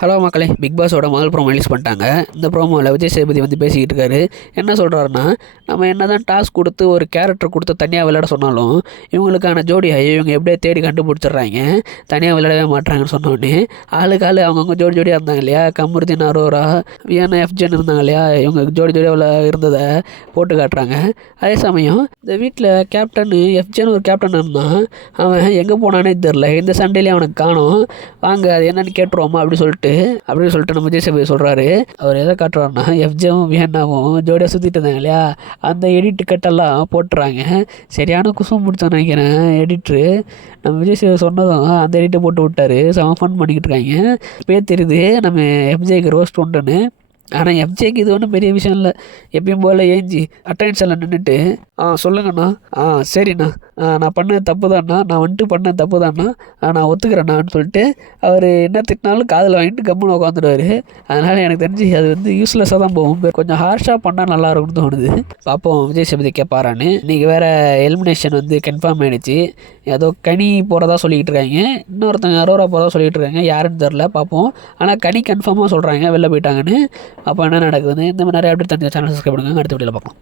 Hello மக்களே big பாஸோட முதல் promo release பண்ணிட்டாங்க. இந்த ப்ரோமோவில் விஜய் சேதுபதி வந்து பேசிக்கிட்டு இருக்காரு. என்ன சொல்கிறாருன்னா நம்ம என்ன தான் டாஸ்க் கொடுத்து ஒரு கேரக்டர் கொடுத்து தனியாக விளையாட சொன்னாலும் இவங்களுக்கான ஜோடியை இவங்க எப்படியே தேடி கண்டுபிடிச்சிடுறாங்க. தனியாக விளையாடவே மாட்றாங்கன்னு சொன்னோடனே ஆளுக்கு ஆள் அவங்கவுங்க ஜோடி ஜோடியாக இருந்தாங்க இல்லையா? கமருதீன் அரோரா வியனா எஃப்ஜன் இருந்தாங்க இல்லையா? இவங்க ஜோடி ஜோடியாக இருந்ததை போட்டு காட்டுறாங்க. அதே சமயம் இந்த வீட்டில் கேப்டன் எஃப்ஜன் ஒரு கேப்டன் இருந்தான் அவன் எங்கே போனானே தெரில இந்த சண்டையிலேயே அவனுக்கு காணும். வாங்க அது என்னென்னு கேட்டுருவோமா அப்படின்னு சொல்லிட்டு அப்படின்னு சொல்லிட்டு நம்ம ஜெயசபதி சொல்கிறாரு அவர் எதை காட்டுறாருன்னா எஃப்ஜவும் வியன்னாவும் ஜோடியாக சுற்றிட்டு இருந்தாங்க இல்லையா? அந்த எடிட் கட்டெல்லாம் போட்டுறாங்க. சரியான குசும் பிடிச்சோன்னு நினைக்கிறேன். எடிட்ரு நம்ம விஜய் சேவை சொன்னதும் அந்த எடிட்டை போட்டு விட்டாரு. செம ஃபன் பண்ணிக்கிட்டு இருக்காங்க. பேர் தெரியுது நம்ம எஃப்ஜேக்கு ரோஸ்ட் உண்டுன்னு. ஆனால் எம்ஜேக்கு இது ஒன்றும் பெரிய விஷயம் இல்லை. எப்பயும் போல் ஏஞ்சி அட்டெண்டன்ஸ் எல்லாம் நின்றுட்டு ஆ சொல்லுங்கண்ணா. ஆ சரிண்ணா. ஆ, நான் பண்ண தப்பு தான்ண்ணா நான் வந்துட்டு பண்ண தப்பு தான்ண்ணா நான் ஒத்துக்கிறேண்ணான்னு சொல்லிட்டு அவர் என்ன திட்டினாலும் காதில் வாங்கிட்டு கம்முன்னு உட்காந்துடுவார் அதனால் எனக்கு தெரிஞ்சு அது வந்து யூஸ்லெஸ்ஸாக தான் போகும். கொஞ்சம் ஹார்ஷாக பண்ணால் நல்லா இருக்கும்னு தோணுது. பார்ப்போம் விஜய் சேதுபதி கேட்பாரான்னு இன்றைக்கி வேறு எலிமினேஷன் வந்து கன்ஃபார்ம் ஆயிடுச்சு. ஏதோ கனி போகிறதா சொல்லிக்கிட்டு இருக்காங்க. இன்னொருத்தங்க அரோரா போகிறதா சொல்லிகிட்டு இருக்காங்க. யாருன்னு தெரில பார்ப்போம் ஆனால் கனி கன்ஃபார்மாக சொல்கிறாங்க வெளில போயிட்டாங்கன்னு. அப்போ என்ன நடக்குதுன்னு இந்த மாதிரி நிறைய அப்டேட் தந்து சேனல் சப்ஸ்கிரைப் பண்ணுங்க. அடுத்த வீடியோவில் பார்க்கலாம்.